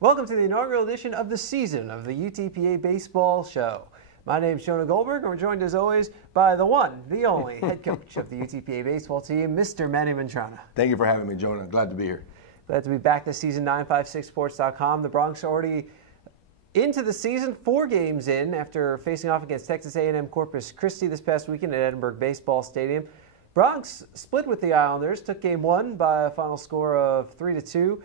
Welcome to the inaugural edition of the season of the UTPA Baseball Show. My name is Jonah Goldberg, and we're joined as always by the one, the only head coach of the UTPA baseball team, Mr. Manny Mantrana. Thank you for having me, Jonah. Glad to be here. Glad to be back this season, 956sports.com. The Bronx are already into the season, 4 games in after facing off against Texas A&M Corpus Christi this past weekend at Edinburgh Baseball Stadium. Bronx split with the Islanders, took game 1 by a final score of 3-2.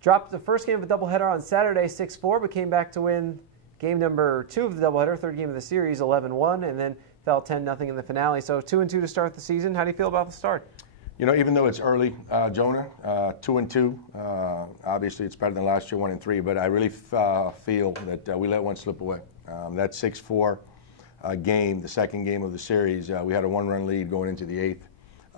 Dropped the first game of a doubleheader on Saturday, 6-4, but came back to win game number 2 of the doubleheader, third game of the series, 11-1, and then fell 10-0 in the finale. So 2-2 to start the season. How do you feel about the start? You know, even though it's early, Jonah, 2-2, obviously it's better than last year, 1-3, but I really feel that we let one slip away. That 6-4 game, the second game of the series, we had a 1-run lead going into the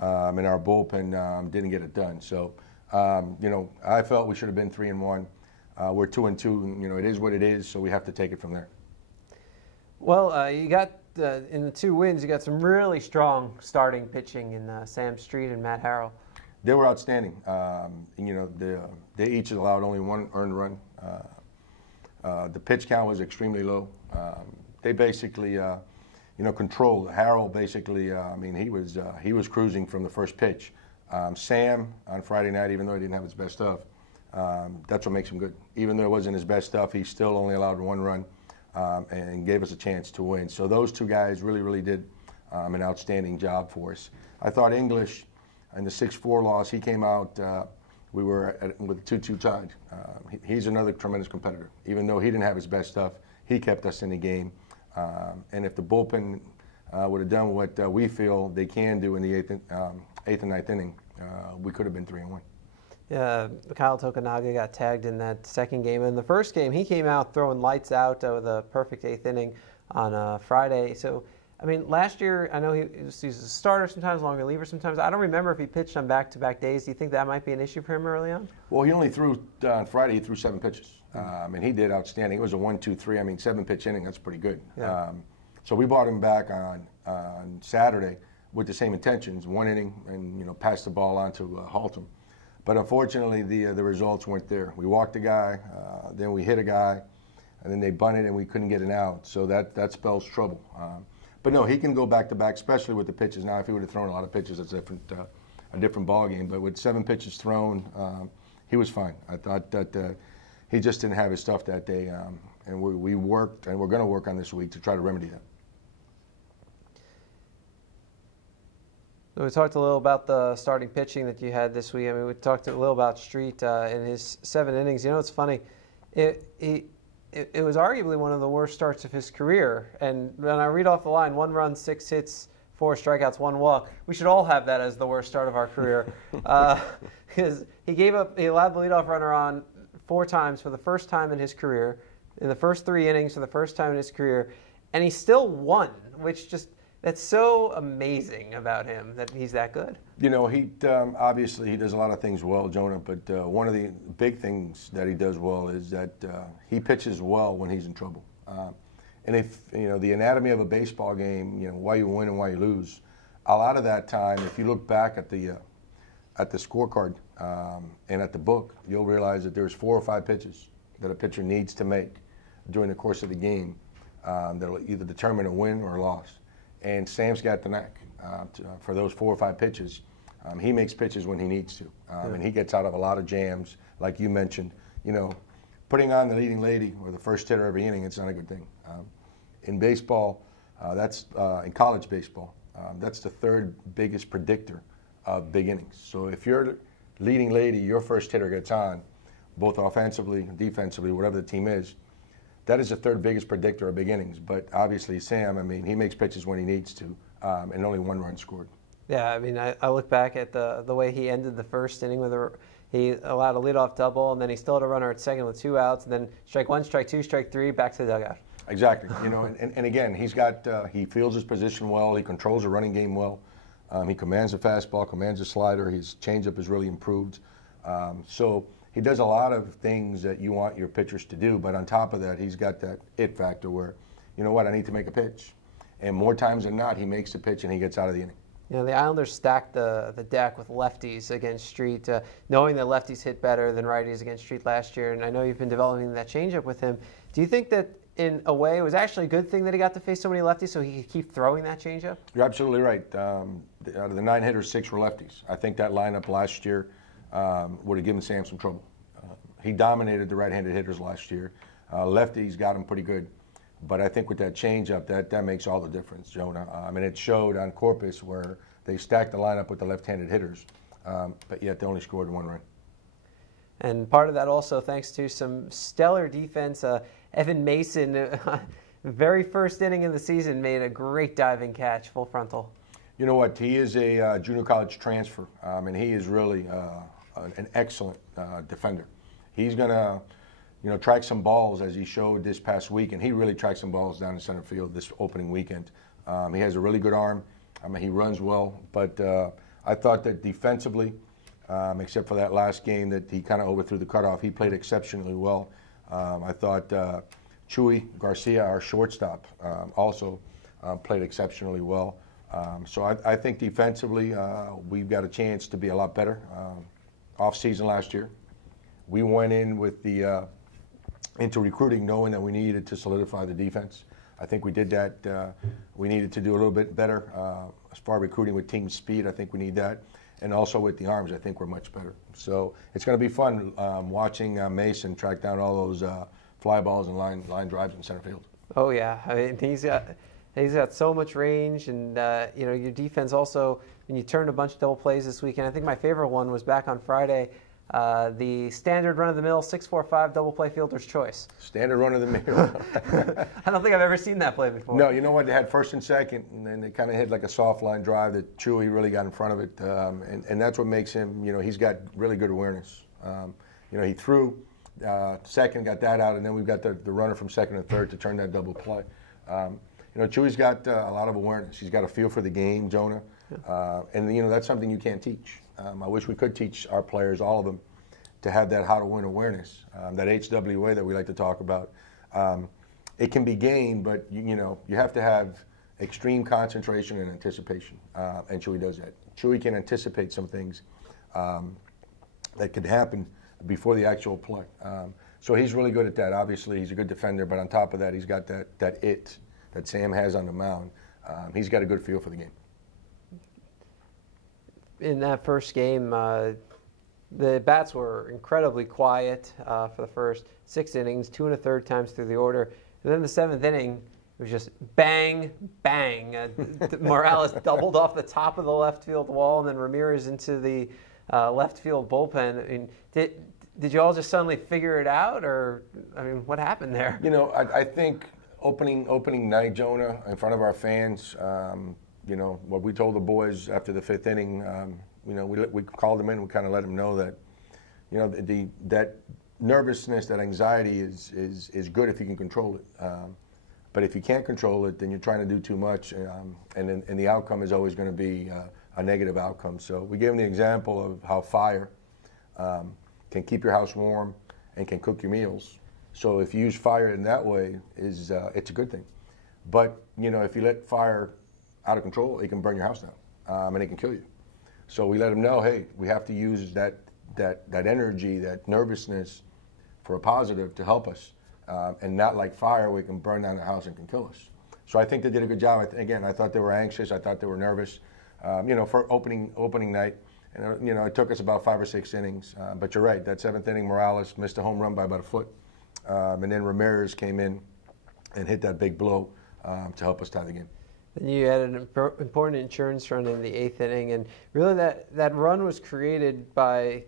8th, and our bullpen didn't get it done. So, you know, I felt we should have been 3-1. We're 2-2, and, you know, it is what it is, so we have to take it from there. Well, you got in the 2 wins, you got some really strong starting pitching in Sam Street and Matt Harrell. They were outstanding. You know, they each allowed only 1 earned run. The pitch count was extremely low. They basically, you know, controlled. Harrell basically, I mean, he was cruising from the first pitch. Sam on Friday night, even though he didn't have his best stuff, that's what makes him good. Even though it wasn't his best stuff, he still only allowed 1 run. And gave us a chance to win. So those 2 guys really did an outstanding job for us. I thought English, in the 6-4 loss, he came out, we were with 2-2 tied. He's another tremendous competitor. Even though he didn't have his best stuff, he kept us in the game. And if the bullpen would have done what we feel they can do in the 8th and 9th inning, we could have been 3-1. Kyle Tokunaga got tagged in that second game. In the first game, he came out throwing lights out with a perfect 8th inning on Friday. So, I mean, last year, I know he's a starter sometimes, long reliever sometimes. I don't remember if he pitched on back-to-back days. Do you think that might be an issue for him early on? Well, he only threw, on Friday, he threw 7 pitches. And he did outstanding. It was a 1-2-3. I mean, 7-pitch inning, that's pretty good. Yeah. So we brought him back on Saturday with the same intentions, 1 inning, and, you know, pass the ball on to Haltom. But unfortunately, the results weren't there. We walked a guy, then we hit a guy, and then they bunted and we couldn't get it out. So that spells trouble. But no, he can go back-to-back, especially with the pitches. Now, if he would have thrown a lot of pitches, it's a different ball game. But with 7 pitches thrown, he was fine. I thought that he just didn't have his stuff that day. And we worked, and we're going to work on this week to try to remedy that. So we talked a little about the starting pitching that you had this week. I mean, we talked a little about Street in his 7 innings. You know, it's funny. It was arguably one of the worst starts of his career. And when I read off the line, 1 run, 6 hits, 4 strikeouts, 1 walk. We should all have that as the worst start of our career. Because he allowed the leadoff runner on 4 times for the first time in his career, in the first 3 innings for the first time in his career, and he still won, which just... That's so amazing about him that he's that good. You know, he obviously he does a lot of things well, Jonah, but one of the big things that he does well is that he pitches well when he's in trouble. And if, you know, the anatomy of a baseball game, you know, why you win and why you lose, a lot of that time, if you look back at the scorecard and at the book, you'll realize that there's 4 or 5 pitches that a pitcher needs to make during the course of the game that will either determine a win or a loss. And Sam's got the knack for those 4 or 5 pitches. He makes pitches when he needs to, and he gets out of a lot of jams, like you mentioned. You know, putting on the leading lady or the first hitter every inning, it's not a good thing. In baseball, in college baseball, that's the 3rd biggest predictor of big innings. So if you're leading lady, your first hitter gets on, both offensively, defensively, whatever the team is, that is the 3rd biggest predictor of big innings. But obviously, Sam, I mean, he makes pitches when he needs to, and only 1 run scored. Yeah, I mean, I look back at the way he ended the first inning he allowed a leadoff double, and then he still had a runner at second with 2 outs, and then strike 1, strike 2, strike 3, back to the dugout. Exactly. You know, and again, he fields his position well. He controls the running game well. He commands the fastball, commands the slider. His changeup is really improved. So he does a lot of things that you want your pitchers to do, but on top of that, he's got that it factor where, you know what, I need to make a pitch. And more times than not, he makes the pitch and he gets out of the inning. You know, the Islanders stacked the deck with lefties against Street, knowing that lefties hit better than righties against Street last year. And I know you've been developing that changeup with him. Do you think that, in a way, it was actually a good thing that he got to face so many lefties so he could keep throwing that changeup? You're absolutely right. Out of the 9 hitters, 6 were lefties. I think that lineup last year would have given Sam some trouble. He dominated the right-handed hitters last year. Lefties got him pretty good. But I think with that changeup, that makes all the difference, Jonah. And it showed on Corpus where they stacked the lineup with the left-handed hitters, but yet they only scored 1 run. And part of that also thanks to some stellar defense. Evan Mason, very first inning of the season, made a great diving catch, full frontal. You know what? He is a junior college transfer, and he is really an excellent defender. He's going to track some balls as he showed this past week, and he really tracked some balls down in center field this opening weekend. He has a really good arm. I mean, he runs well, but I thought that defensively, except for that last game that he kind of overthrew the cutoff, he played exceptionally well. I thought Chuy Garcia, our shortstop, also played exceptionally well. So I think defensively, we've got a chance to be a lot better. Off-season last year, we went in with into recruiting knowing that we needed to solidify the defense. I think we did that. We needed to do a little bit better as far as recruiting with team speed. I think we need that. And also with the arms, I think we're much better. So it's going to be fun watching Mason track down all those fly balls and line drives in center field. Oh, yeah. I mean, he's got so much range. And, your defense also, when you turned a bunch of double plays this weekend, I think my favorite one was back on Friday. The standard run-of-the-mill 6-4-5 double play fielder's choice. Standard run-of-the-mill. I don't think I've ever seen that play before. No, you know what? They had first and second, and then they kind of hit like a soft line drive that Chewy really got in front of it. And that's what makes him, he's got really good awareness. He threw second, got that out, and then we've got the runner from second and third to turn that double play. Chewy's got a lot of awareness. He's got a feel for the game, Jonah. And that's something you can't teach. I wish we could teach our players, all of them, to have that how to win awareness, that HWA that we like to talk about. It can be gained, but you have to have extreme concentration and anticipation, and Chewy does that. Chewy can anticipate some things that could happen before the actual play. So he's really good at that. Obviously, he's a good defender, but on top of that, he's got that it that Sam has on the mound. He's got a good feel for the game. In that first game, the bats were incredibly quiet for the first 6 innings, 2 1/3 times through the order. And then the 7th inning, it was just bang, bang. Morales doubled off the top of the left field wall, and then Ramirez into the left field bullpen. I mean, did you all just suddenly figure it out, or what happened there? I think opening night, Jonah, in front of our fans. What we told the boys after the 5th inning, we called them in. We kind of let them know that, that nervousness, that anxiety is good if you can control it. But if you can't control it, then you're trying to do too much, and the outcome is always going to be a negative outcome. So we gave them the example of how fire can keep your house warm and can cook your meals. So if you use fire in that way, it's a good thing. But if you let fire out of control, it can burn your house down, and it can kill you. So we let them know, hey, we have to use that energy, that nervousness for a positive to help us, and not like fire, we can burn down the house and can kill us. So I think they did a good job. Again, I thought they were anxious. I thought they were nervous, for opening night. And it took us about 5 or 6 innings. But you're right, that 7th inning, Morales missed a home run by about a foot, and then Ramirez came in and hit that big blow to help us tie the game. Then you had an important insurance run in the 8th inning, and really that run was created by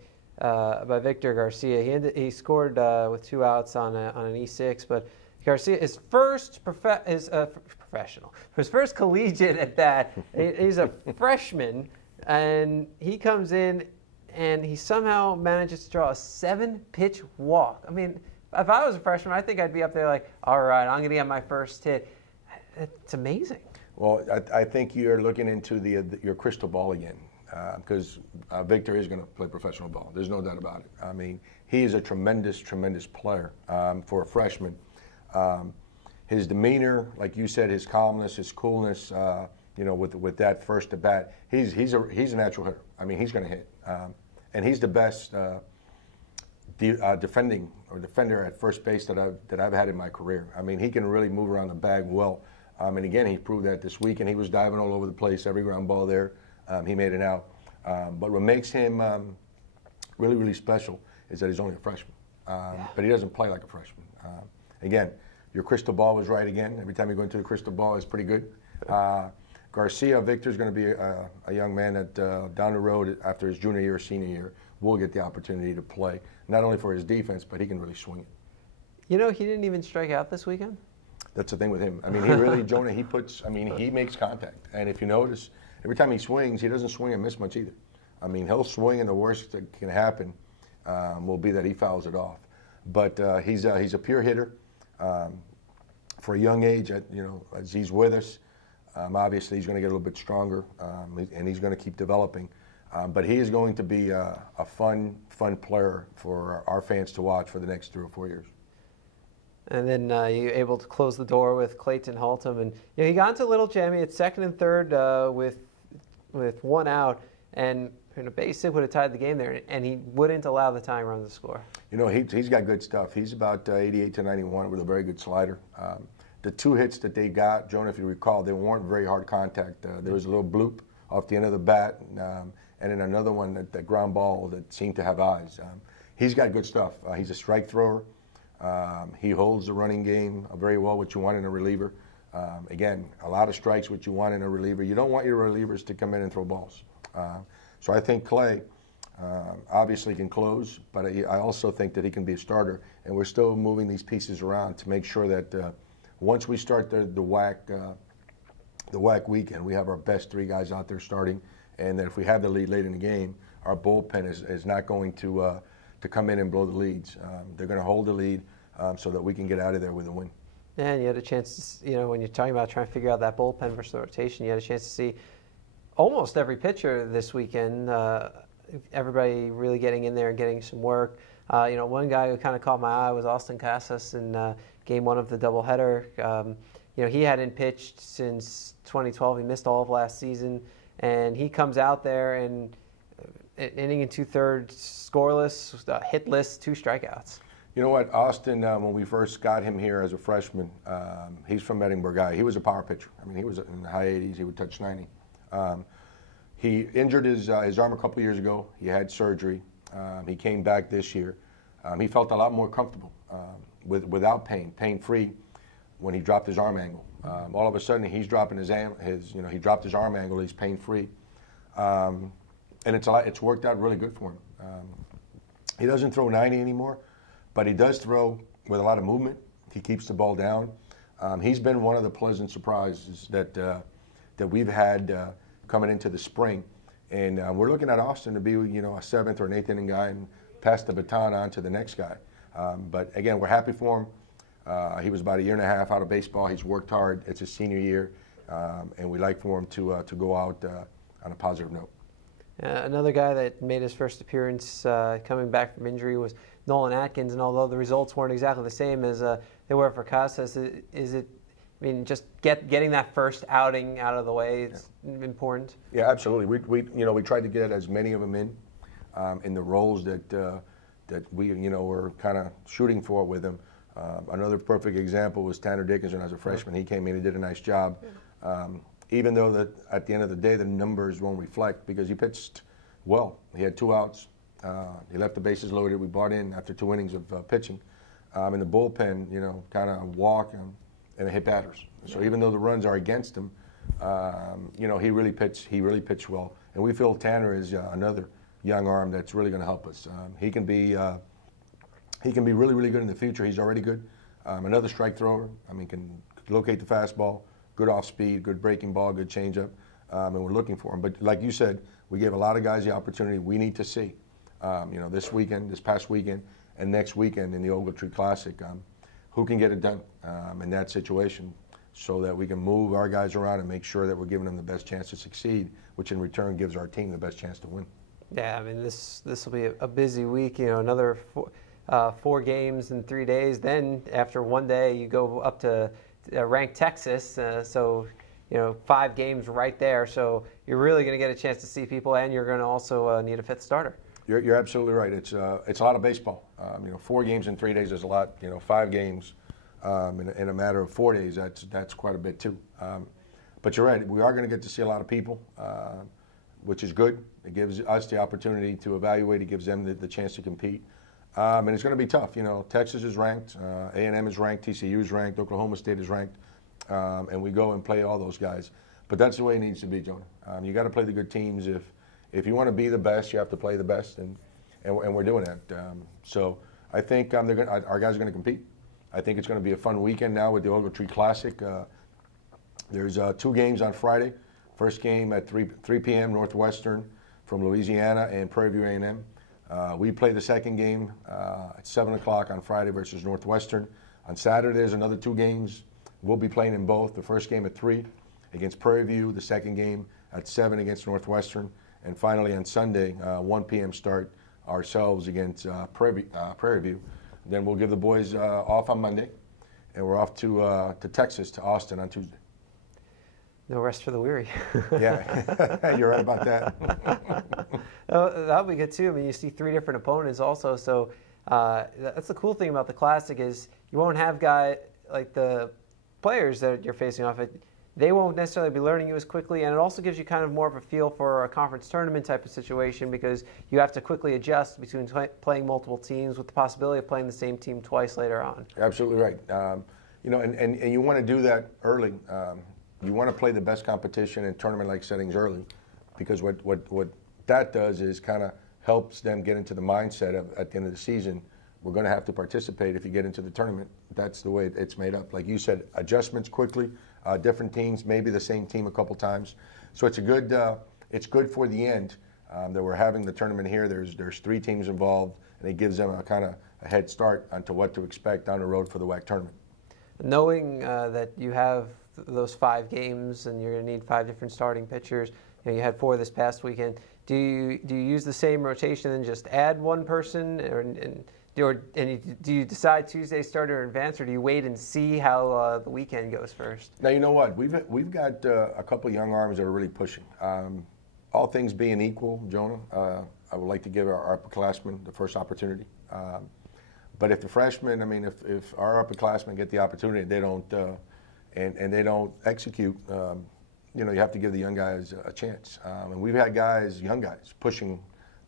Victor Garcia. He scored with 2 outs on an E6, but Garcia, his first professional, his first collegiate at that. He's a freshman, and he comes in, and he somehow manages to draw a 7-pitch walk. I mean, if I was a freshman, I think I'd be up there like, all right, I'm going to get my first hit. It's amazing. Well, I think you're looking into your crystal ball again, because Victor is going to play professional ball. There's no doubt about it. I mean, he is a tremendous, tremendous player for a freshman. His demeanor, like you said, his calmness, his coolness, with that first at bat, he's a natural hitter. I mean, he's going to hit, and he's the best defender at first base that I've had in my career. I mean, he can really move around the bag well. And again, he proved that this week, and he was diving all over the place, every ground ball there. He made it out. But what makes him really, really special is that he's only a freshman. But he doesn't play like a freshman. Again, your crystal ball was right again. Every time you go into the crystal ball, it's pretty good. Garcia, Victor's going to be a young man that down the road after his junior year or senior year will get the opportunity to play, not only for his defense, but he can really swing it. You know, he didn't even strike out this weekend? That's the thing with him. I mean, he really, Jonah, he makes contact. And if you notice, every time he swings, he doesn't swing and miss much either. I mean, he'll swing, and the worst that can happen will be that he fouls it off. But he's a pure hitter. For a young age, as he's with us, obviously he's going to get a little bit stronger, and he's going to keep developing. But he is going to be a fun player for our fans to watch for the next 3 or 4 years. And then you're able to close the door with Clayton Haltom, and he got into a little jammy at second and third with one out, and basic would have tied the game there, and he wouldn't allow the tying run to score. He's got good stuff. He's about 88 to 91 with a very good slider. The 2 hits that they got, Jonah, if you recall, they weren't very hard contact. There was a little bloop off the end of the bat, and then another one, that ground ball that seemed to have eyes. He's got good stuff. He's a strike thrower. He holds the running game very well, what you want in a reliever. Again, a lot of strikes, what you want in a reliever. You don't want your relievers to come in and throw balls. So I think Clay obviously can close, but I also think that he can be a starter. And we're still moving these pieces around to make sure that once we start the WAC weekend, we have our best 3 guys out there starting, and that if we have the lead late in the game, our bullpen is not going to come in and blow the leads. They're going to hold the lead so that we can get out of there with a win. And you had a chance to, when you're talking about trying to figure out that bullpen versus the rotation, you had a chance to see almost every pitcher this weekend. Everybody really getting in there and getting some work. One guy who kind of caught my eye was Austin Casas in Game 1 of the doubleheader. He hadn't pitched since 2012. He missed all of last season, and he comes out there and inning and 2/3 scoreless, hitless, 2 strikeouts. You know what, Austin, when we first got him here as a freshman, he's from Edinburgh guy. He was a power pitcher. I mean, he was in the high 80s. He would touch 90. He injured his arm a couple years ago. He had surgery. He came back this year. He felt a lot more comfortable without pain-free when he dropped his arm angle. All of a sudden, he's dropping he dropped his arm angle. He's pain-free, and it's worked out really good for him. He doesn't throw 90 anymore, but he does throw with a lot of movement. He keeps the ball down. He's been one of the pleasant surprises that we've had coming into the spring, and we're looking at Austin to be, a 7th or an 8th inning guy and pass the baton on to the next guy. But again, we're happy for him. He was about 1.5 years out of baseball. He's worked hard. It's his senior year, and we'd like for him to go out on a positive note. Another guy that made his first appearance coming back from injury was Nolan Atkins, and although the results weren't exactly the same as they were for Casas, just getting that first outing out of the way is important. Yeah, absolutely. We tried to get as many of them in the roles that we were kind of shooting for with him. Another perfect example was Tanner Dickinson as a freshman. He came in, he did a nice job. Even though that at the end of the day the numbers won't reflect, because he pitched well. He had 2 outs. He left the bases loaded. We brought in after 2 innings of pitching. In the bullpen, kind of walk and hit batters. So even though the runs are against him, he really pitched well. And we feel Tanner is another young arm that's really going to help us. He can be really, really good in the future. He's already good. Another strike thrower. Can locate the fastball. Good off speed, good breaking ball, good changeup, and we're looking for him. But like you said, we gave a lot of guys the opportunity. We need to see, this past weekend, and next weekend in the Ogletree Classic, who can get it done in that situation, so that we can move our guys around and make sure that we're giving them the best chance to succeed, which in return gives our team the best chance to win. Yeah, this will be a busy week. Another 4 games in 3 days. Then after one day, you go up to ranked Texas, so 5 games right there. So you're really going to get a chance to see people, and you're going to also need a 5th starter. You're absolutely right. It's a lot of baseball. 4 games in 3 days is a lot. 5 games in a matter of 4 days, that's quite a bit too. But you're right. We are going to get to see a lot of people, which is good. It gives us the opportunity to evaluate. It gives them the chance to compete. And it's going to be tough. Texas is ranked, A&M is ranked, TCU is ranked, Oklahoma State is ranked, and we go and play all those guys. But that's the way it needs to be, Jonah. You got to play the good teams. If you want to be the best, you have to play the best, and we're doing that. So I think our guys are going to compete. I think it's going to be a fun weekend now with the Ogletree Classic. There's 2 games on Friday. First game at 3 p.m. Northwestern from Louisiana and Prairie View A&M. We play the second game at 7 o'clock on Friday versus Northwestern. On Saturday, there's another 2 games. We'll be playing in both. The first game at 3 against Prairie View. The second game at 7 against Northwestern. And finally on Sunday, 1 p.m. start ourselves against Prairie View. Then we'll give the boys off on Monday, and we're off to Texas, to Austin on Tuesday. No rest for the weary. Yeah, you're right about that. That'll be good too. I mean, you see 3 different opponents also. So that's the cool thing about the Classic is you won't have guys like the players that you're facing off. They won't necessarily be learning you as quickly, and it also gives you kind of more of a feel for a conference tournament type of situation because you have to quickly adjust between playing multiple teams with the possibility of playing the same team twice later on. Absolutely right. And you want to do that early. You want to play the best competition in tournament-like settings early, because what that does is kind of helps them get into the mindset of at the end of the season, we're going to have to participate if you get into the tournament. That's the way it's made up. Like you said, adjustments quickly, different teams, maybe the same team a couple times. So it's it's good for the end that we're having the tournament here. There's 3 teams involved, and it gives them a kind of a head start onto what to expect down the road for the WAC tournament. Knowing that you have those 5 games and you're going to need 5 different starting pitchers, you had 4 this past weekend. Do you use the same rotation and just add 1 person, and do you decide Tuesday starter in advance, or do you wait and see how the weekend goes first? Now, you know what? We've got a couple young arms that are really pushing. All things being equal, Jonah, I would like to give our upperclassmen the first opportunity. But if the freshmen, if our upperclassmen get the opportunity, they don't, and they don't execute, you have to give the young guys a chance. And we've had young guys, pushing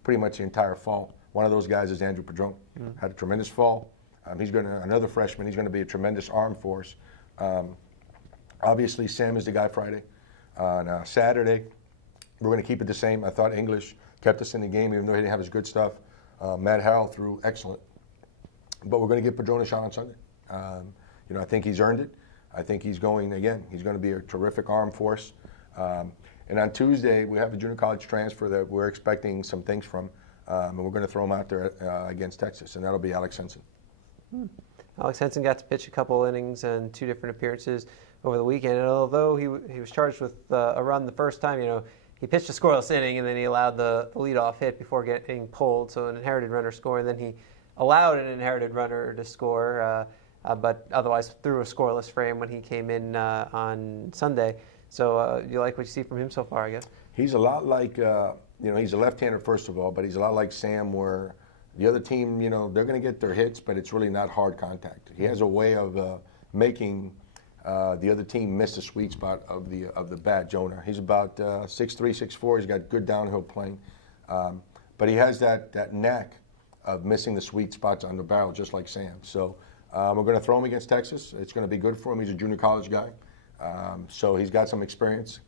pretty much the entire fall. One of those guys is Andrew Padron. Had a tremendous fall. Another freshman. He's going to be a tremendous arm for us. Obviously, Sam is the guy Friday. On Saturday, we're going to keep it the same. I thought English kept us in the game, even though he didn't have his good stuff. Matt Harrell threw excellent. But we're going to give Padron a shot on Sunday. I think he's earned it. I think he's going to be a terrific arm for us. And on Tuesday, we have a junior college transfer that we're expecting some things from. And we're going to throw him out there against Texas, and that'll be Alex Henson. Alex Henson got to pitch a couple innings and 2 different appearances over the weekend. And although he was charged with a run the first time, he pitched a scoreless inning, and then he allowed the leadoff hit before getting pulled, so an inherited runner scored, and then he allowed an inherited runner to score, but otherwise threw a scoreless frame when he came in on Sunday. So you like what you see from him so far, I guess? He's a lot like, he's a left-hander first of all, but he's a lot like Sam, where the other team, they're going to get their hits, but it's really not hard contact. He has a way of making the other team miss the sweet spot of the bat, Jonah. He's about 6'3", 6'4". He's got good downhill playing, but he has that knack of missing the sweet spots on the barrel, just like Sam. So we're going to throw him against Texas. It's going to be good for him. He's a junior college guy, so he's got some experience.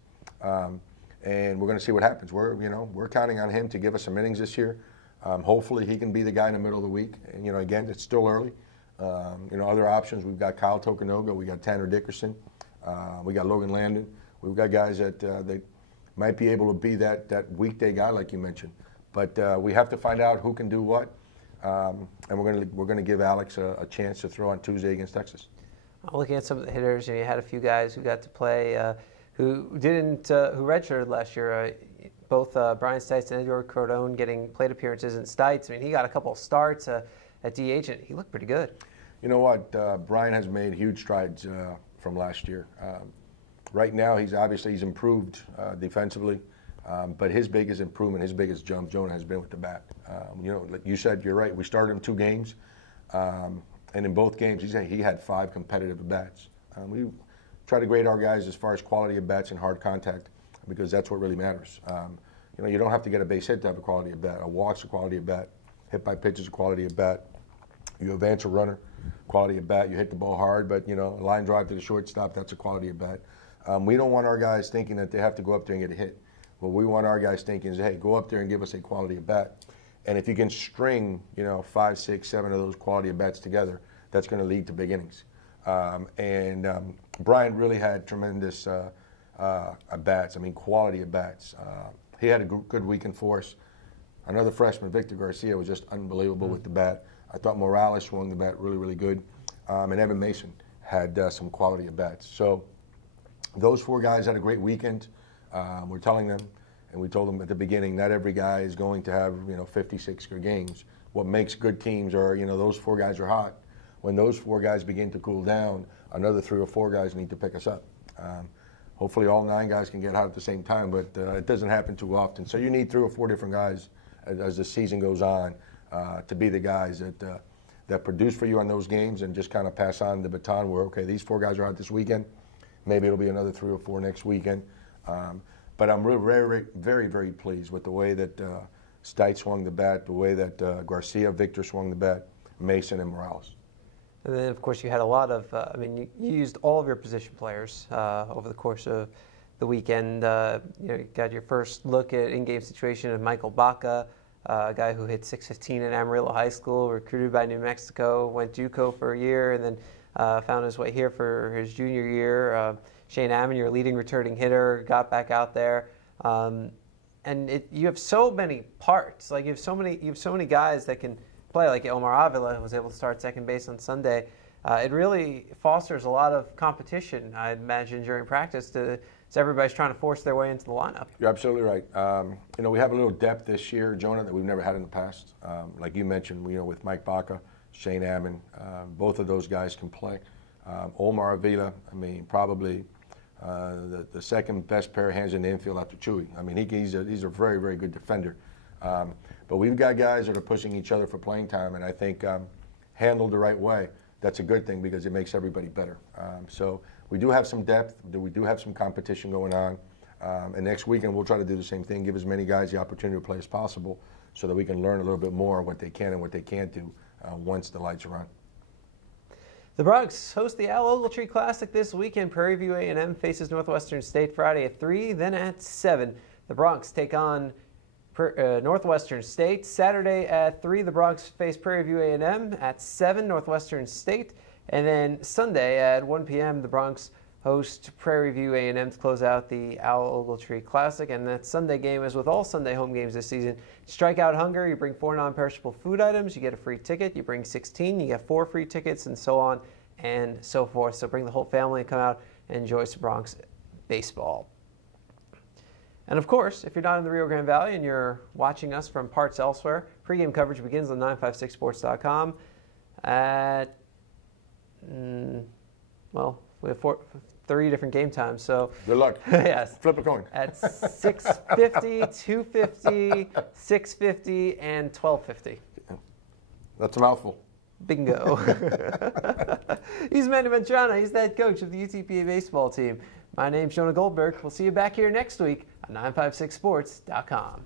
And we're going to see what happens. We're counting on him to give us some innings this year. Hopefully, he can be the guy in the middle of the week. And, again, it's still early. Other options. We've got Kyle Tokunoga. We got Tanner Dickerson. We got Logan Landon. We've got guys that might be able to be that weekday guy, like you mentioned. But we have to find out who can do what. And we're going to give Alex a chance to throw on Tuesday against Texas. Looking at some of the hitters, you had a few guys who got to play. Who redshirted last year. Both Brian Stites and Edward Cordone getting plate appearances. And Stites, he got a couple of starts at DH, and he looked pretty good. You know what? Brian has made huge strides from last year. Right now, he's improved defensively, but his biggest improvement, his biggest jump, Jonah, has been with the bat. Like you said, you're right. We started him 2 games, and in both games, he had 5 competitive at-bats. We try to grade our guys as far as quality of bats and hard contact, because that's what really matters. You don't have to get a base hit to have a quality of bat. A walk's a quality of bat. Hit by pitch is a quality of bat. You advance a runner, quality of bat. You hit the ball hard, but a line drive to the shortstop, that's a quality of bat. We don't want our guys thinking that they have to go up there and get a hit. What we want our guys thinking is, hey, go up there and give us a quality of bat. And if you can string, 5, 6, 7 of those quality of bats together, that's going to lead to big innings. Brian really had tremendous at-bats, quality at-bats. He had a good weekend for us. Another freshman, Victor Garcia, was just unbelievable with the bat. I thought Morales swung the bat really, really good. And Evan Mason had some quality at-bats. So those 4 guys had a great weekend. We're telling them, and we told them at the beginning, not every guy is going to have 56 good games. What makes good teams are those 4 guys are hot. When those 4 guys begin to cool down, another 3 or 4 guys need to pick us up. Hopefully all 9 guys can get hot at the same time, but it doesn't happen too often. So you need 3 or 4 different guys as the season goes on to be the guys that produce for you on those games and just kind of pass on the baton where, okay, these 4 guys are out this weekend. Maybe it'll be another 3 or 4 next weekend. But I'm really very, very, very pleased with the way that Stite swung the bat, the way that Garcia, Victor swung the bat, Mason, and Morales. And then, of course, you had a lot of, you used all of your position players over the course of the weekend. You got your first look at in-game situation of Michael Baca, a guy who hit .615 at Amarillo High School, recruited by New Mexico, went JUCO for a year, and then found his way here for his junior year. Shane Ammon, your leading returning hitter, got back out there. You have so many parts. Like you have so many guys that can play. Like Omar Avila was able to start second base on Sunday. It really fosters a lot of competition, I imagine, during practice. So everybody's trying to force their way into the lineup. You're absolutely right. We have a little depth this year, Jonah, that we've never had in the past. Like you mentioned, with Mike Baca, Shane Ammon, both of those guys can play. Omar Avila, probably the second best pair of hands in the infield after Chewy. He's a very, very good defender. But we've got guys that are pushing each other for playing time, and I think handled the right way, that's a good thing because it makes everybody better. So we do have some depth. We do have some competition going on. And next weekend we'll try to do the same thing, give as many guys the opportunity to play as possible so that we can learn a little bit more what they can and what they can't do once the lights are on. The Bronx host the Al Ogletree Classic this weekend. Prairie View A&M faces Northwestern State Friday at 3, then at 7. The Bronx take on Northwestern State. Saturday at 3, the Bronx face Prairie View A&M. At 7, Northwestern State. And then Sunday at 1 p.m., the Bronx host Prairie View A&M to close out the Al Ogletree Classic. And that Sunday game, as with all Sunday home games this season, strike out hunger. You bring 4 non-perishable food items, you get a free ticket. You bring 16, you get 4 free tickets, and so on and so forth. So bring the whole family and come out and enjoy some Bronx baseball. And of course, if you're not in the Rio Grande Valley and you're watching us from parts elsewhere, pregame coverage begins on 956sports.com at, we have 3 different game times. So good luck. Yes. Flip a coin. At 6:50, 2:50, 6:50, and 12:50. That's a mouthful. Bingo. He's Manny Mantrana. He's the head coach of the UTPA baseball team. My name's Jonah Goldberg. We'll see you back here next week on 956sports.com.